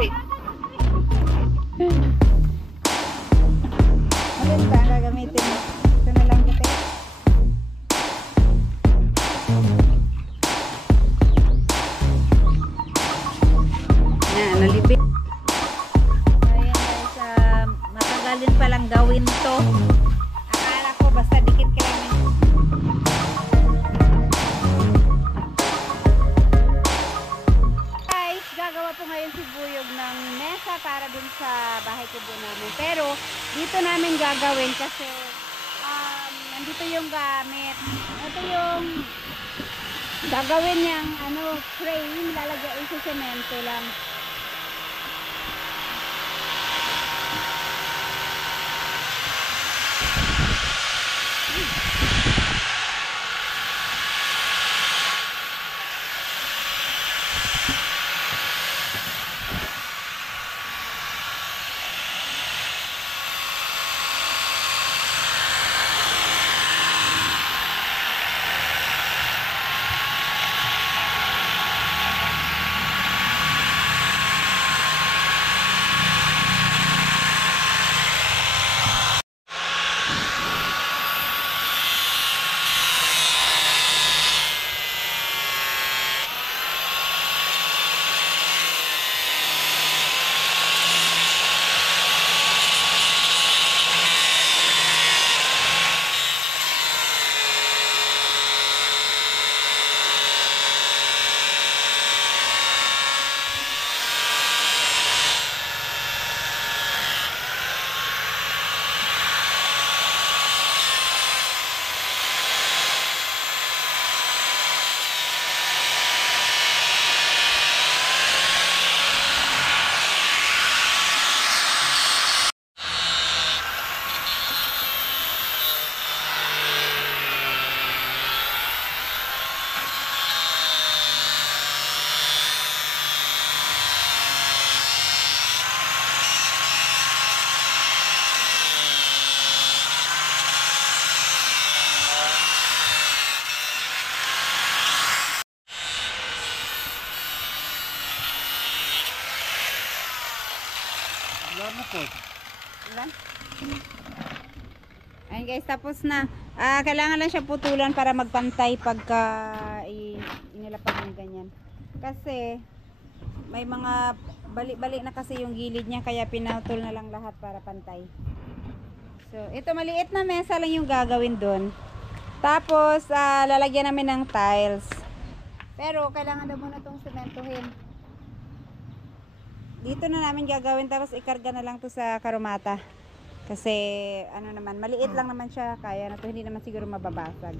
rin. Alin ba ang gagamitin mo? Ito na lang kita. Nalipit. Ayan guys, matagalin palang gawin to. Akala ko basta dikit ka lang. Guys, gagawa po ngayon si Buyog ng mesa para dun sa bahay kubo namin. Pero dito namin gagawin kasi nandito yung gamit. Ito yung gagawin niyang frame, lalagyan sa semento lang. Ilan? Ayun guys, tapos na. Kailangan lang siya putulan para magpantay pagka inilapag ng ganyan. Kasi may mga bali-bali na kasi yung gilid niya, kaya pinutol na lang lahat para pantay. So, ito maliit na mesa lang yung gagawin doon. Tapos, lalagyan namin ng tiles. Pero kailangan daw muna itong sementohin. Dito na namin gagawin, tapos ikarga na lang to sa karumata. Kasi naman, maliit lang naman siya, kaya na to, hindi naman siguro mababasag.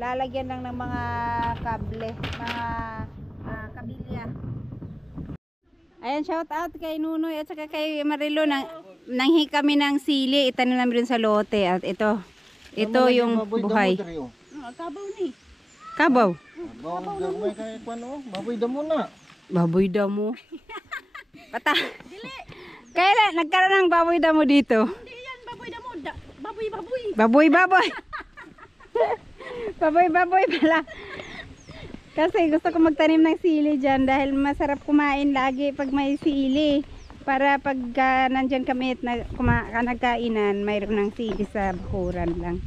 Lalagyan lang ng mga kable, mga kabilya. Ayan, shout out kay Nunoy at saka kay Marilo. Nanghi kami ng sili, itanim namin rin sa lote. At ito yung buhay. Kabaw ni. Kabaw? Baboy damo na. Baboy damo. Pata. Kailan nagkaroon ng baboy damo dito? Hindi yan, baboy damo. Baboy. Baboy. Baboy pala. Kasi gusto ko magtanim ng sili dyan dahil masarap kumain lagi pag may sili. Para pag nandyan kami at nagkainan, mayroon ng sili sa bakuran lang.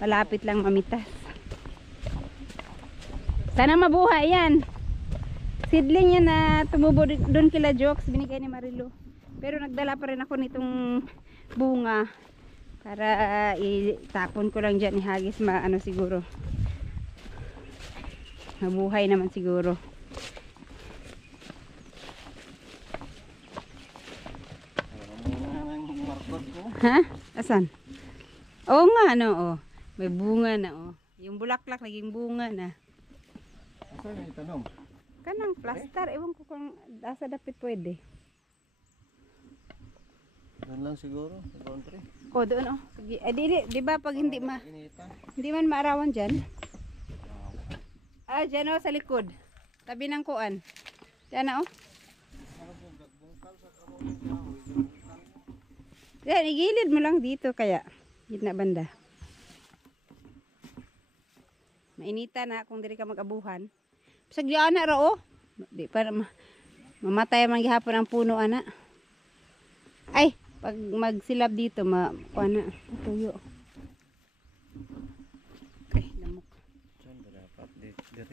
Malapit lang mamitas. Sana mabuhay yan. Seedling yan na tumubo doon kila Jokes, binigay ni Marilo. Pero nagdala pa rin ako nitong bunga para itapon ko lang dyan, ihagis siguro. Mabuhay naman siguro. Ha? Asan? Oo nga, oh. May bunga na, oh. Yung bulaklak naging bunga na. Asan may tanong? Kanang plaster, ewan ko kung asa dapat pwede. Doon lang siguro, sa country. O, doon, oh. Sige. Di ba pag hindi man maarawan dyan? Dyan, oh, sa likod. Tabi ng kuan. Dyan, oh. Yan, igilid mo lang dito kaya. Gitna banda. Mainita na kung diri ka mag-abuhan. Sagdian na ra, oh. Di para Mamatay man gihapon ang puno ana. Ay, pag magsilab dito kuana tuyo. Okay, lamok. Saan ba dapat? Dito.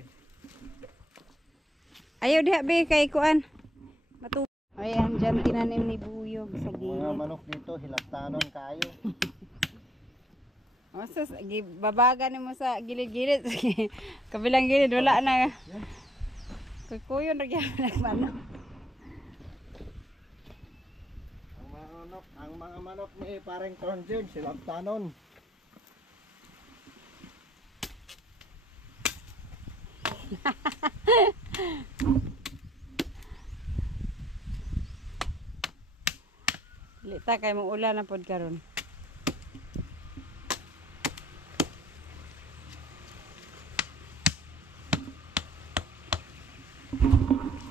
Ayaw diha be kay kuan. Ayan, dyan tinanim ni Buyog sa Mga gilid. manok dito, hilaktanon kayo. O, sus, babaga mo sa gilid-gilid. Kabilang gilid, wala na. Kukuyon, nagyan nagmanok. Ang mga manok ni parang Tronjern, hilaktanon. Lita kay mo ulan na pod karon.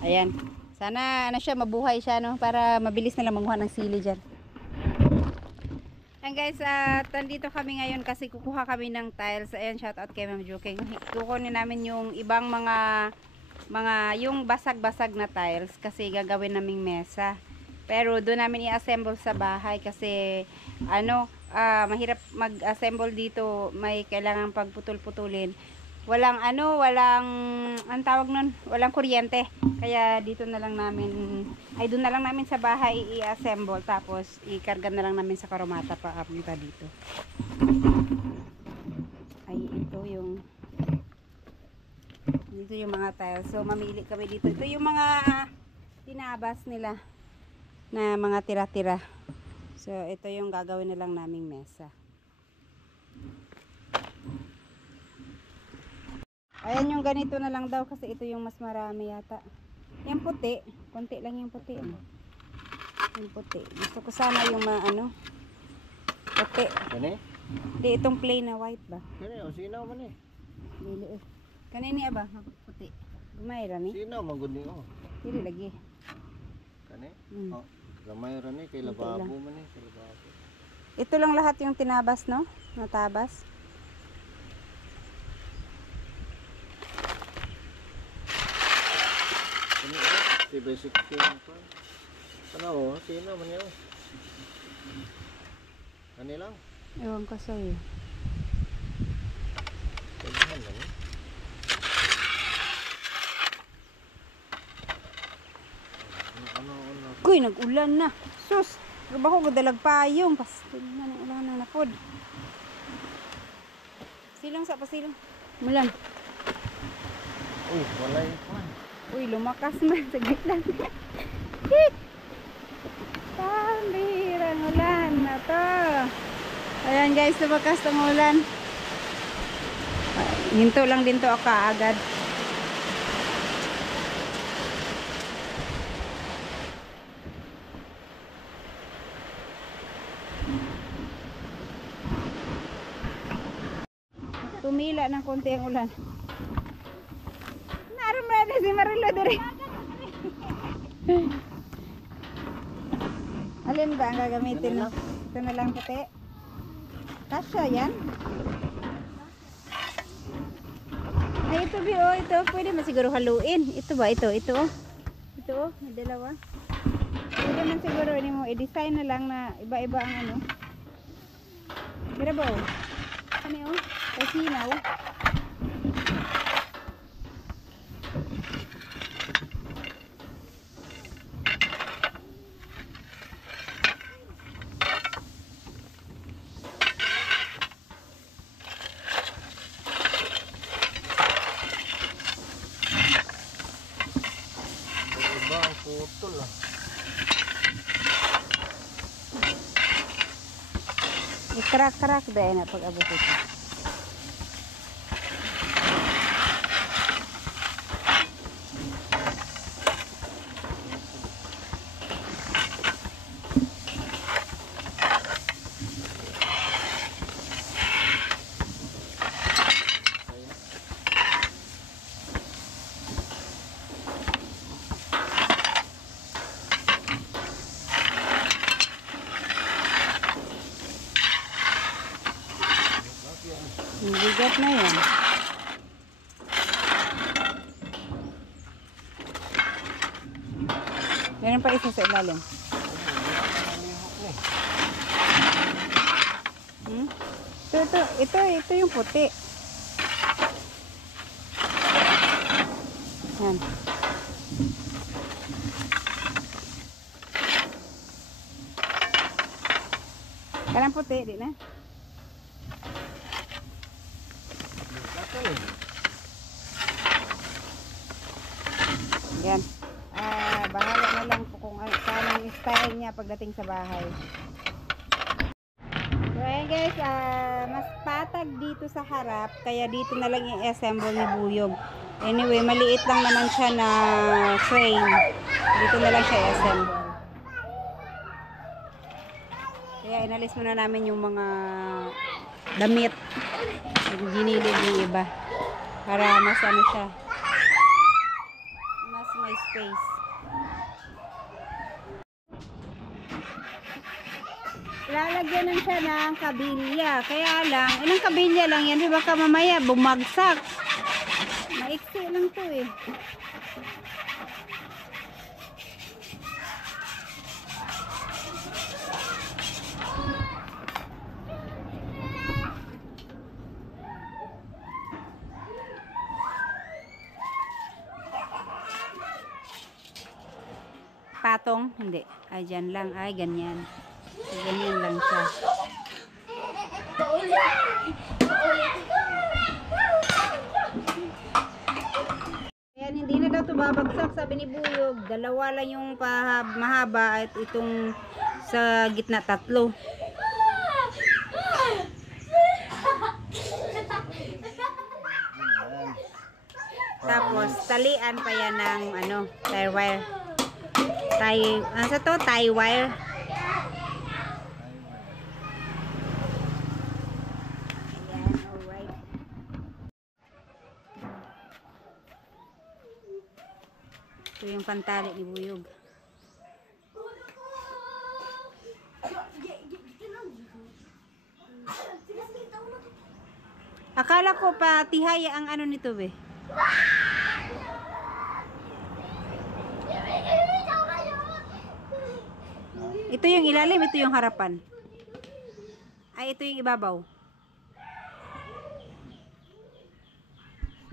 Ayan. Sana ano siya mabuhay siya no para mabilis na lang manguha ng sili diyan. Ayan guys, tandito kami ngayon kasi kukuha kami ng tiles. Ayan, shout out kay Ma'am Joking. Kukunin namin yung ibang mga yung basag-basag na tiles kasi gagawin naming mesa. Pero doon namin i-assemble sa bahay kasi mahirap mag-assemble dito, may kailangan pagputol-putulin. Walang ang tawag nun, walang kuryente. Kaya dito na lang namin, doon na lang namin sa bahay i-assemble tapos ikarga na lang namin sa karomata pa apunta dito. Ay, dito yung mga tiles. So mamili kami dito. Ito yung mga tinabas nila na mga tira-tira. So ito yung gagawin na lang naming mesa. Ayan yung ganito na lang daw kasi ito yung mas marami yata. Yung puti, konti lang yung puti. Yung puti. Gusto ko sana yung puti. Kani? Hindi, itong plain na white ba? Kani, o sinaw man eh. Dili eh. Kanini ba? Puti. Gamay rani. Sinaw, magunding o. Dili lagi. Kani? Mm. O, gamay rin eh, kay Konti lababo lang. man eh, sa lababo. Ito lang lahat yung tinabas, no? Natabas. Kani o, si basic yun pa. Ano o, sinaw man yun. Kani lang. Ewan ko sa'yo. Kanihan lang eh. Ano. Kuy, nag-ulan na. Sus, trabaho ko dalag payong. Pastil na ng ulan na napod. Silong sa pasilong. Mulan. Uy, walay pa. Uy, lumakas man. Saglit lang. Pambirang ulan na to. Ayan guys, lumakas ang ulan. Hinto lang din to ako agad. Tumila ng konti ang ulan. Naroon na si Marilo diri. Alin ba ang gagamitin? No? Ito na lang puti. Kasya yan. Ay, ito bi oh, ito. Pwede man siguro haluin. Ito ba? Ito oh. Ito oh, may dalawa. Pwede man siguro ini mo i-design na lang na iba-iba ang Mira ba oh? Ano oh? Kasinaw. Iba ang putol ah. Ikrak-krak dahil na pag-abot ito. Bigat na yan. Meron pa isa sa ilalim. Hmm? Ito yung puti. Yan. Kalang puti, di na? Yan. Bahala na lang po kung anong style niya pagdating sa bahay. So ayan guys, mas patag dito sa harap, kaya dito na lang i-assemble ni Buyog. Anyway, maliit lang naman siya na frame. Dito na lang siya i-assemble. Kaya inalis muna namin yung mga damit. Ginilid yung iba. Para mas ano siya. Mas may space. Lalagyan lang siya ng kabilya. Kaya lang, ilang kabilya lang yan. Di ba ka mamaya bumagsak? Maiksi lang to eh. Patong? Hindi. Ay, dyan lang. Ay, ganyan. Ganyan lang siya. Ayan, hindi na daw ito babagsak. Sabi ni Buyog, dalawa lang yung mahaba at itong sa gitna tatlo. Tapos, talian pa yan ng ano, tie wire. Ano sa to? Tie wire. Ayan, alright. Ito yung pantali ni Buyog. Akala ko pa tihaya ang ano nito be. Ito yung ilalim, ito yung harapan. Ay, ito yung ibabaw.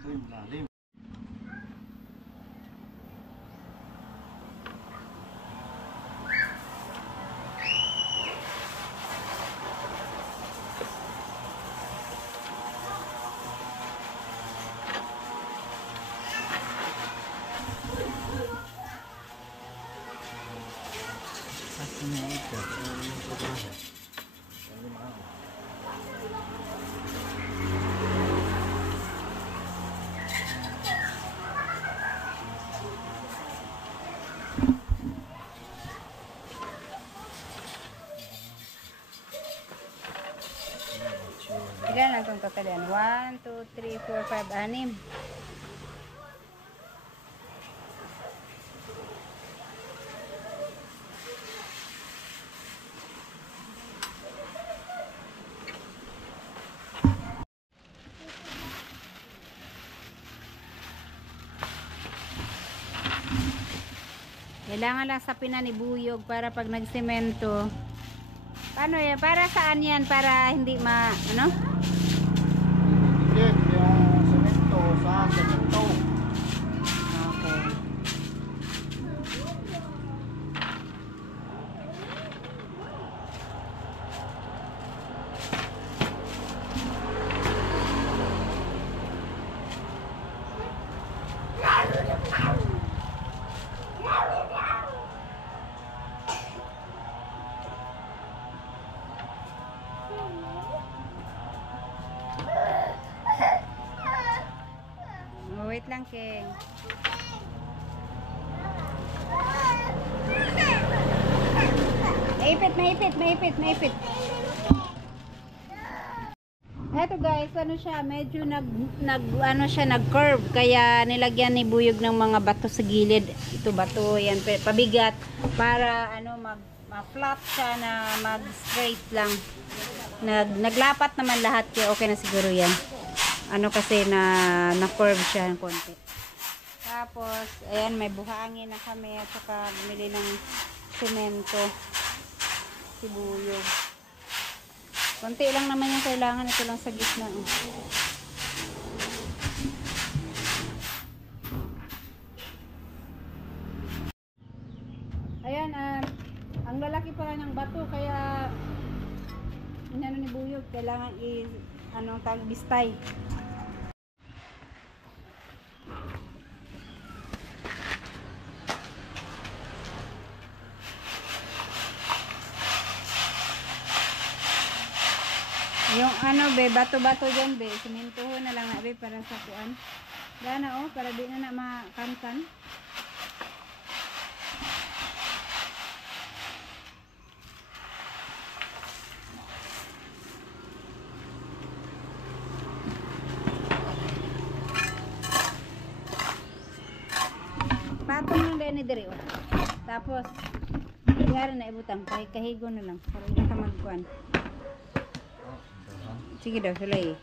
Ito yung lalim. Ilan lang itong total yan? 1, 2, 3, 4, 5, 6. Kailangan lang sapin na ni Buyog para pag nagsemento. Paano yan? Para saan yan? Para hindi ano? Hindi, yung semento sa semento. Okay. Wait lang, King. Maipit. Eto guys, ano siya, medyo nag-curve, kaya nilagyan ni Buyog ng mga bato sa gilid. Ito bato, yan, pabigat para ano ma-flat siya, na mag-straight lang. Naglapat naman lahat, kaya okay na siguro yan. Ano kasi na curve siya ng konti. Tapos, ayan, may buhangin na kami at saka bumili ng semento. Sibuyog. Konti lang naman yung kailangan. Ito lang sa gitna. Ayan, ang lalaki pala ng bato, kaya inano ni Buyog, kailangan anong tawag, bistay. Yung ano be, bato-bato dyan be, simintuho na lang na be para sa kuan. Gana oh, para di na makankan. Patong lang din ni diri oh. Tapos yara na ibutang, kahigo na lang para hindi ka magkuan. Sige daw, sulay.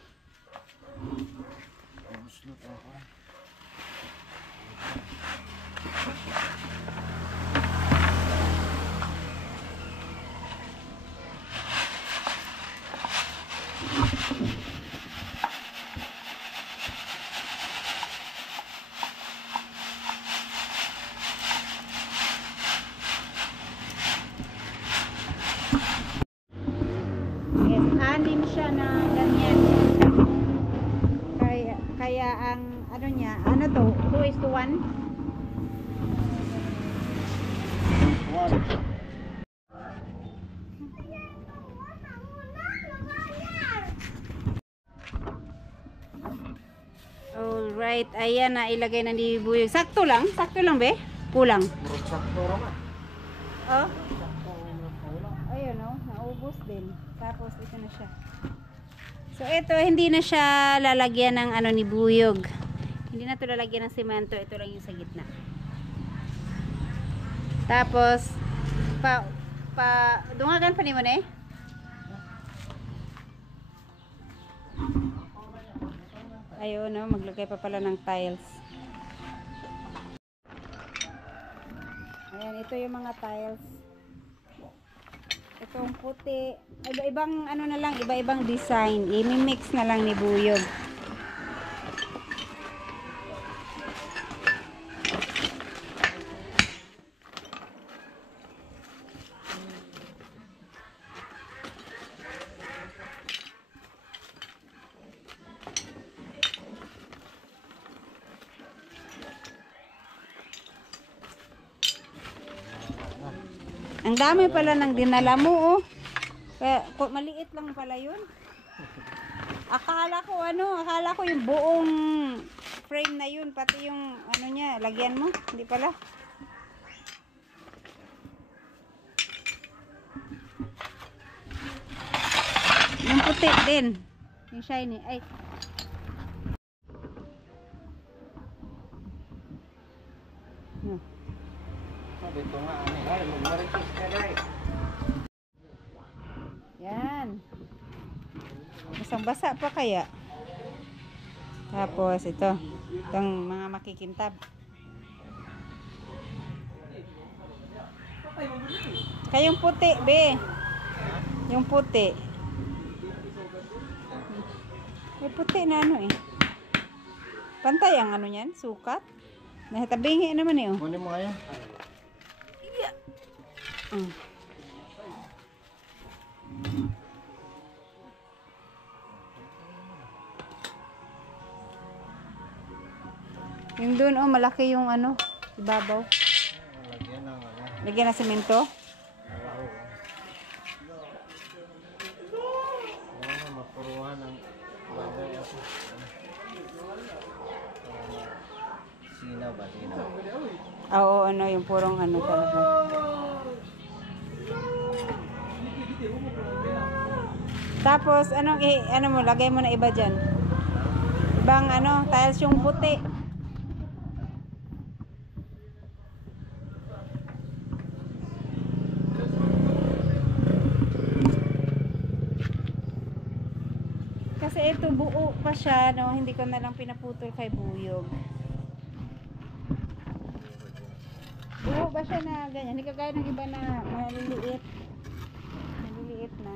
Yes, anim siya na ganyan. Kaya ang ano niya, ano to, 2:1? Alright, ayan na ilagay na ni Buyog. Sakto lang be? Kulang. Oh. Ayun oh, naubos din. Tapos ito na siya. So ito hindi na siya lalagyan ng ano ni Buyog. Hindi na to lalagyan ng semento, ito lang yung sa gitna. Tapos dungagan pa ni mo na eh. Ayun no, maglagay pa pala ng tiles. Ayan, ito yung mga tiles. Itong puti, iba-ibang ano na lang, iba-ibang design. I-mix na lang ni Buyog. Ang dami pala ng dinala mo, oh. Kaya, maliit lang pala yun. Akala ko yung buong frame na yun, pati yung ano niya, lagyan mo. Hindi pala. Yung puti din. Yung shiny. Ay. No. Dito nga, ay, mag-maritis ka guys. Yan. Basang-basa pa kaya. Tapos ito, itong mga makikintab. Kayong puti, be. Yung puti. May puti na ano eh. Pantay ang ano niyan, sukat. Nahitabingi naman eh. Oh. Kunin mo kaya? Yung doon oh, malaki yung ano, ibabaw. Lagyan ng ano. Lagyan ng semento. Ano, mapuruhan ng bagay ako. Sinaw ba? Sinaw. Oo, ano, yung purong ano talaga. Tapos, ano mo, lagay mo na iba dyan. Ibang ano, tiles yung puti. Kasi ito buo pa siya, no? Hindi ko na lang pinaputol kay Buyog. Buo ba siya na ganyan? Hindi kagaya ng iba na maliliit. Maliliit na.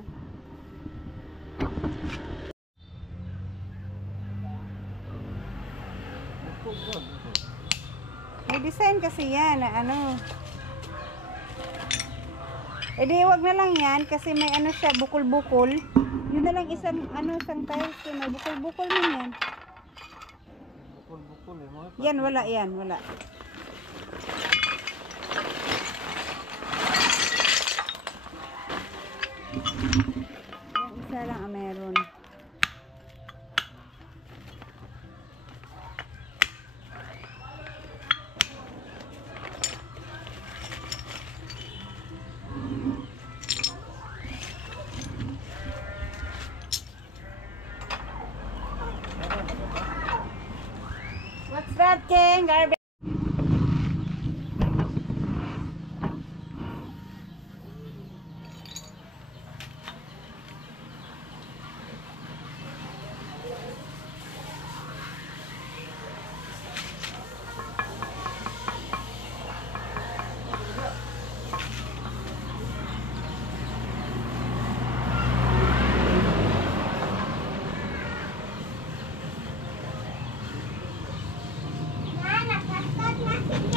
May design kasi yan na ano. Eh di wag na lang yan kasi may ano siya bukol-bukol. Yun na lang isang ano isang tiles yun. May bukol-bukol man yan. Bukol-bukol eh. Mga Yan wala yan, wala. Yung isa lang ang meron. What's that, King? Garbage.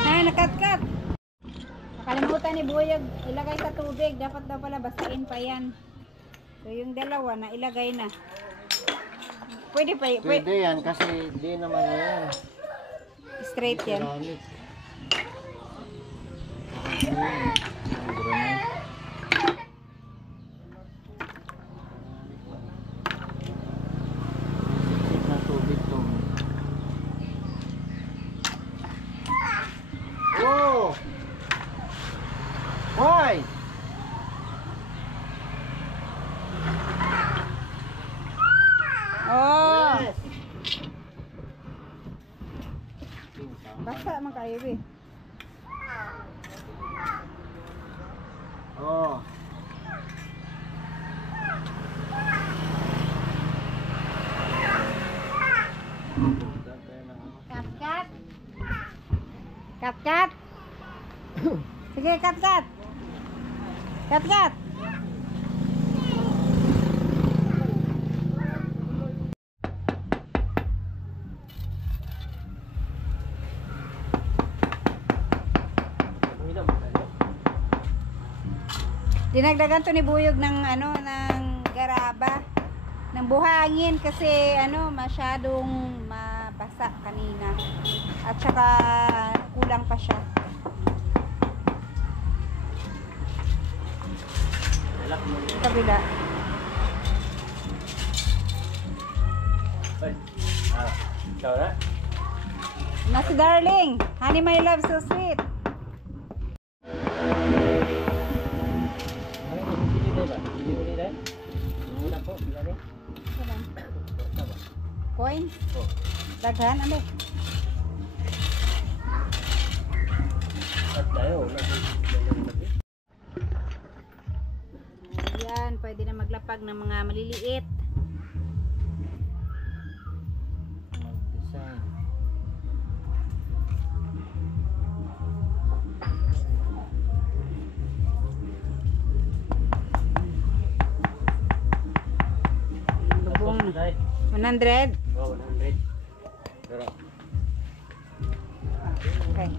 Ay, nakatkat. Nakalimutan ni Buyog ilagay sa tubig. Dapat daw pala basain pa yan. So yung dalawa na ilagay na. Pwede pa pwede yan kasi di naman yan. straight yan. Ceramic. Sip ng tubig to. Whoa! Why? Oh, Yes. basta man kayo eh. Oh. Kat-kat. Kat-kat. Sige, kat-kat. Kat-kat. Dinagdagan to ni Buyog ng ano ng garaba ng buhangin kasi ano masyadong mabasa kanina at saka kulang pa siya. Kabila. Na si darling, honey my love so sweet. Coin? Daghan, ano? Ayan, pwede na maglapag ng mga maliliit. Mag-design. Lubong na. 100? Oh, 100. Pero Okay.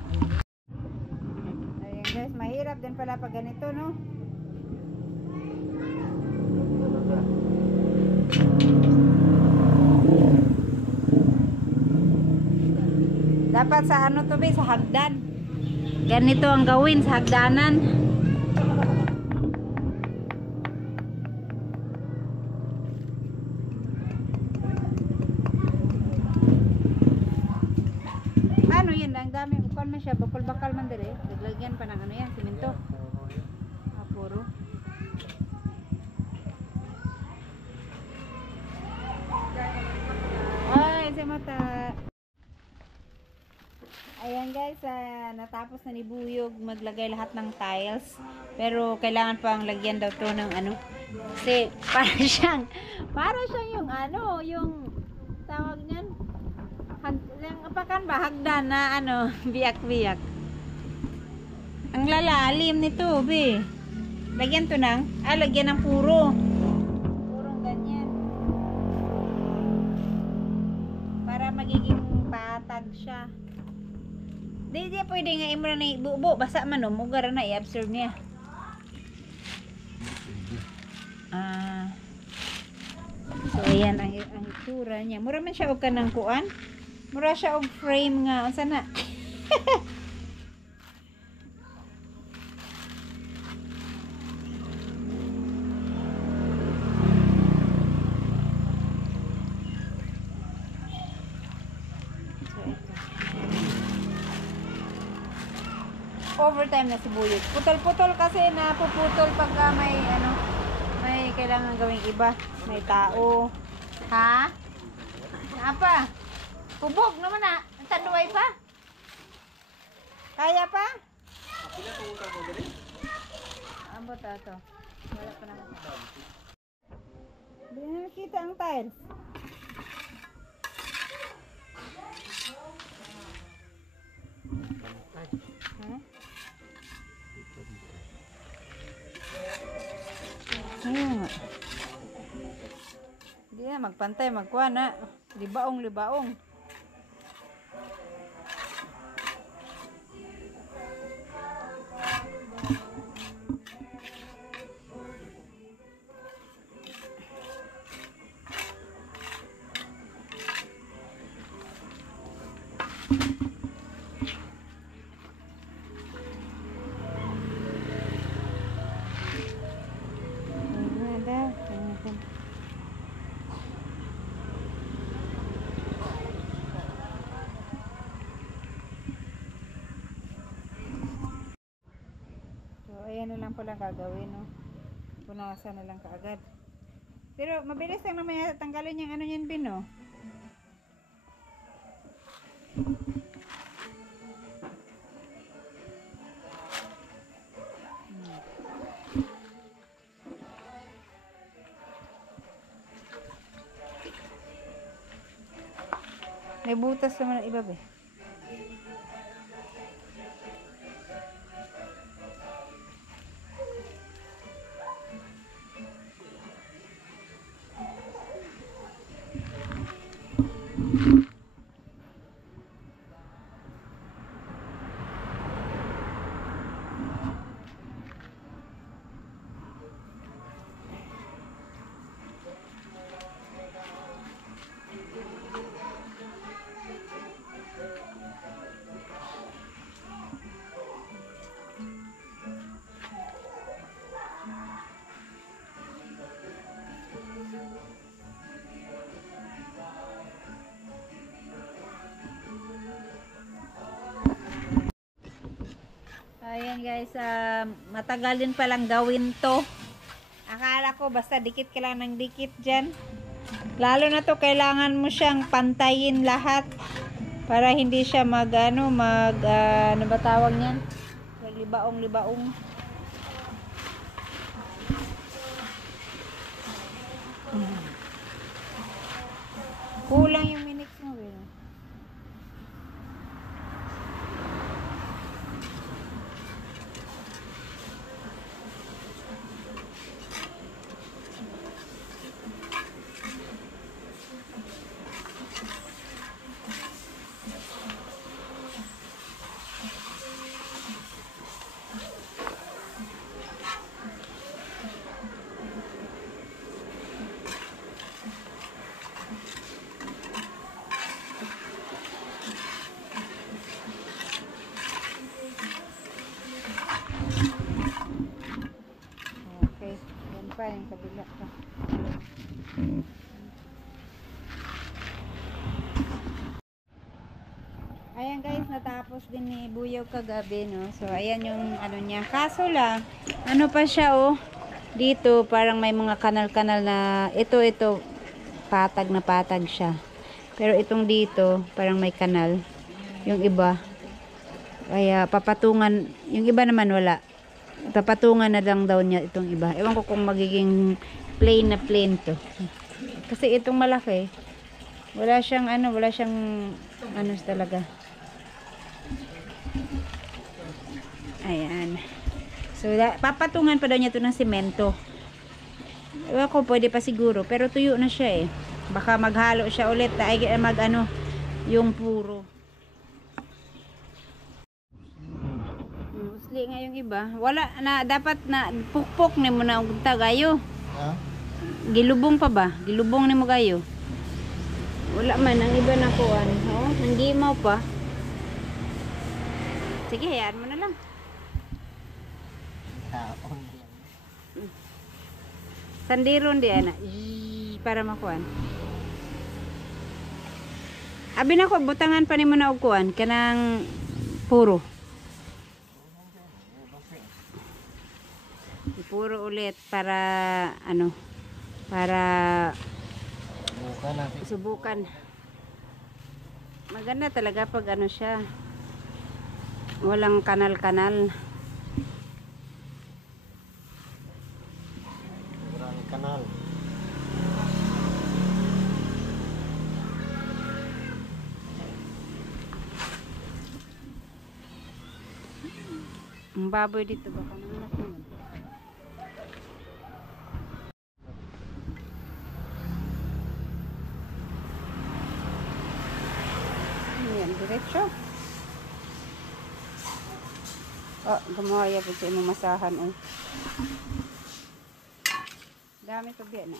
Ayan guys, mahirap din pala pag ganito, no? Dapat sa ano to be, sa hagdan. Ganito ang gawin sa hagdanan. Ano yun, ang dami ukal man siya, bakal-bakal man dire. Naglagyan pa ng ano yan, simento. Ah, puro. Ay, si mata. Ayan guys, natapos na ni Buyog maglagay lahat ng tiles. Pero kailangan pang lagyan daw to ng ano. Kasi para siyang yung ano, yung tawag niyan. Yung apakan ba, hagdan na ano, biyak-biyak. Ang lalalim nito, be. Lagyan to lagyan ng puro. Purong ganyan. Para magiging patag siya. Di pwede nga imo na ibubo. Basa man o, mugar na i-absorb niya. So, ayan ang itsura niya. Mura man siya og kanang kuan. Mura siya og frame nga. Unsa na? Overtime na si Buyog. Putol-putol kasi napuputol pagka may kailangan gawing iba. May tao. Ha? Apa? Kubog naman na. Ang tanduay pa? Kaya pa? Ambot ato. Wala pa naman. Hindi na nakita ang tiles. Ha? Ayun nga. Hindi na, magpantay, magkuha na. Libaong. Ayan na lang pala gagawin, no? Punasan na lang kaagad. Pero mabilis lang naman tanggalin yung ano yan, Bin, no? May butas naman ang iba, be. Ayan guys, matagal din palang gawin to. Akala ko basta dikit ka lang ng dikit dyan. Lalo na to, kailangan mo siyang pantayin lahat para hindi siya ano ba tawag niyan? Libaong-libaong. Kulang yung minutes mo, eh. Okay, yan pa yung kabila pa. Ayan guys, natapos din ni Buyog kagabi, no? So ayan yung ano niya. Kaso lang, ano pa siya, oh. Dito parang may mga kanal-kanal na ito patag na patag siya. Pero itong dito parang may kanal. Yung iba kaya papatungan, yung iba naman wala. Papatungan na lang daw niya itong iba. Ewan ko kung magiging plain na plain to. Kasi itong malaki, wala siyang ano talaga. Ayan. So, papatungan pa daw niya to ng semento. Ewan ko, pwede pa siguro. Pero tuyo na siya eh. Baka maghalo siya ulit. Ay, ano, yung puro. Usli nga yung iba. Wala na, dapat na pukpok ni mo na ugta gayo. Ha? Gilubong pa ba? Gilubong ni mo gayo. Wala man, ang iba na kuwan. Oh, nanggimaw pa. Sige, hayaan mo na lang. Taon. Sandiron di ana. Para makuan. Abi na ko butangan pa nimo na og kuan kanang puro. Puro ulit para ano para Bukan natin. subukan. Maganda talaga pag ano siya. Walang kanal-kanal. Maraming kanal. Ang baboy dito baka nanganak naman. Ayan, diretso. Oh, gumaya po sa imong masahan eh. Dami pa biya na.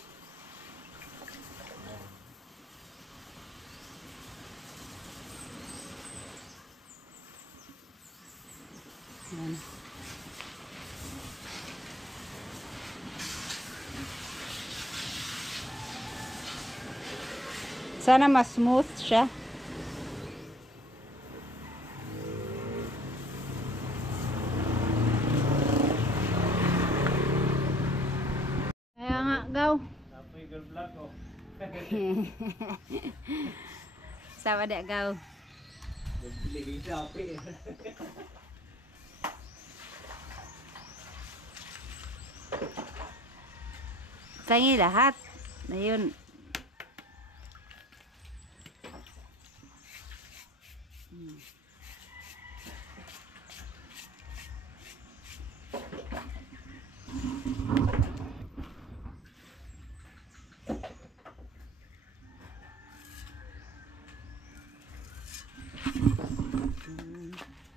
Ayan. Sana mas smooth siya. Kaya nga, gaw. Sawa dek gaw. Tangi lahat. Ayun.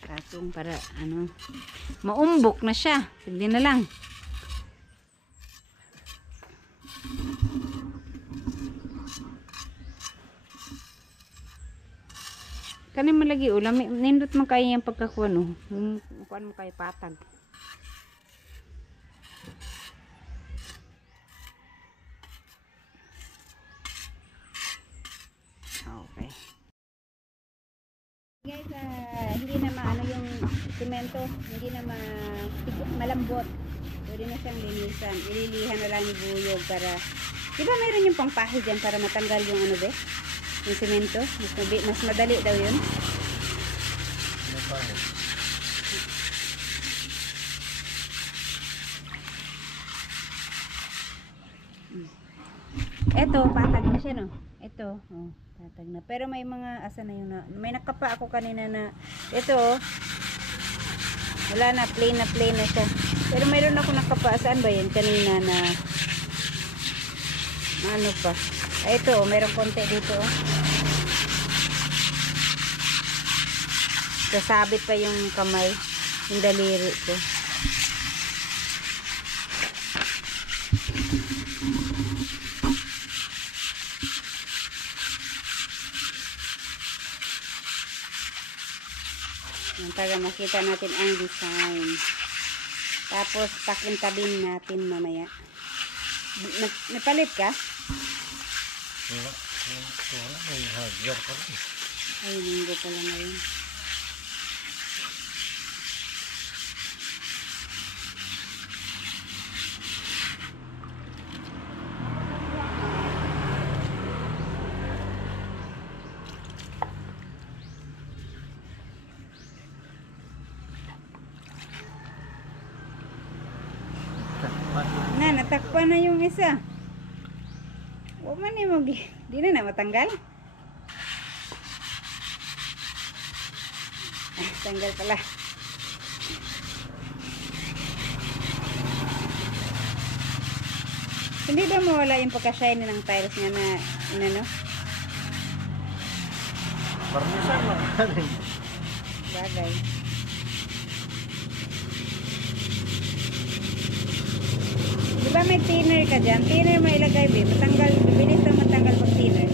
Katong para ano maumbok na siya. Hindi na lang. Kani man lagi ulam nindot man kay yang pagkakuan no. Kuan mo kay patag. Okay. Guys, hindi na maano yung semento, hindi na malambot. Pwede na siyang linisan. Ililihan na lang ni Buyog para, di ba mayroon yung pangpahid dyan para matanggal yung ano be? Yung semento. Mas madali daw yun. Ano pa? Eto, patag na siya no. Ito, oh, patag na. Pero may mga asa na yun na. May nakapa ako kanina na ito oh. Wala na, plain na siya. Pero mayroon ako nakapa. Saan ba yan? Kanina na ano pa. Ito oh, mayroon konti dito oh. Sasabit pa yung kamay, yung daliri ko. Yan, para makita natin ang design. Tapos pakintabin natin mamaya. Napalit ka? Wala. Wala. May hardware pa rin. Ay, linggo pala ngayon. Na, natakpan na yung isa. Huwag man mo, di na matanggal. Ah, tanggal pala. Hindi ba mawala yung pagka-shiny ng tiles niya na inano? Parmesan lang. Bagay. Di ba may thinner ka dyan? Thinner mo ilagay, be. Matanggal, bibilis lang matanggal pag thinner.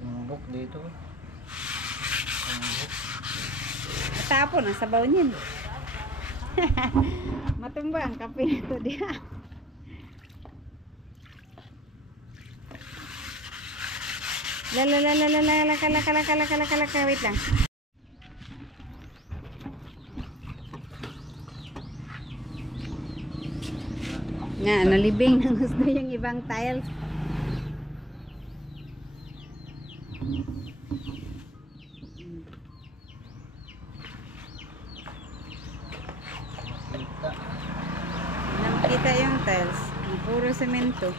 Tumbok dito. Tumbok. Matapon ang sabaw niyan. Matumba ang kape nito diha. Laka, wait lang. Nga, nalibing ng gusto yung ibang tiles. Kita. Nakita yung tiles. Puro semento.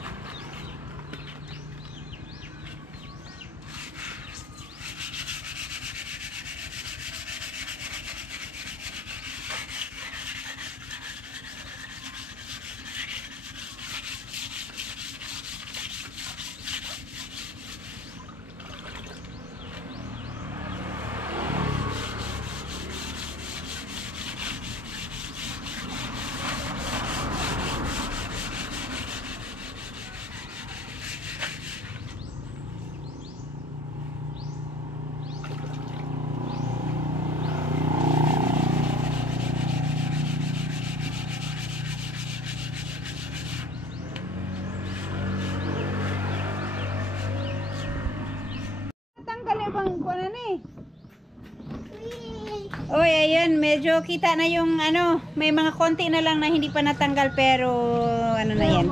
Tanggal yung bang kuha na eh. Oy, ayan, medyo kita na yung ano, may mga konti na lang na hindi pa natanggal pero ano na yan.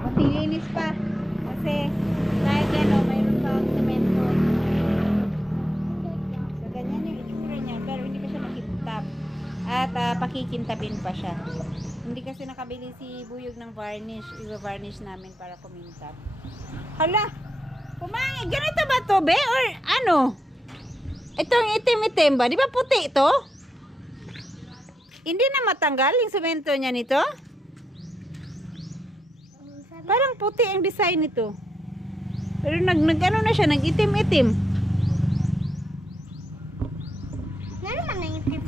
Matilinis pa. Kasi kahit ano, mayroon pa ang semento. So ganyan yung itsura niya, pero hindi pa siya nakitap. At pakikintabin pa siya. Hindi kasi nakabili si Buyog ng varnish. I-varnish namin para kumintab. Hala! Kumangi, ganito ba to, be? Or ano? Itong itim-itim ba? Di ba puti ito? Hindi na matanggal yung semento niya nito? Parang puti ang design nito. Pero nag-ano na siya, nag-itim-itim. Ano man ang itim?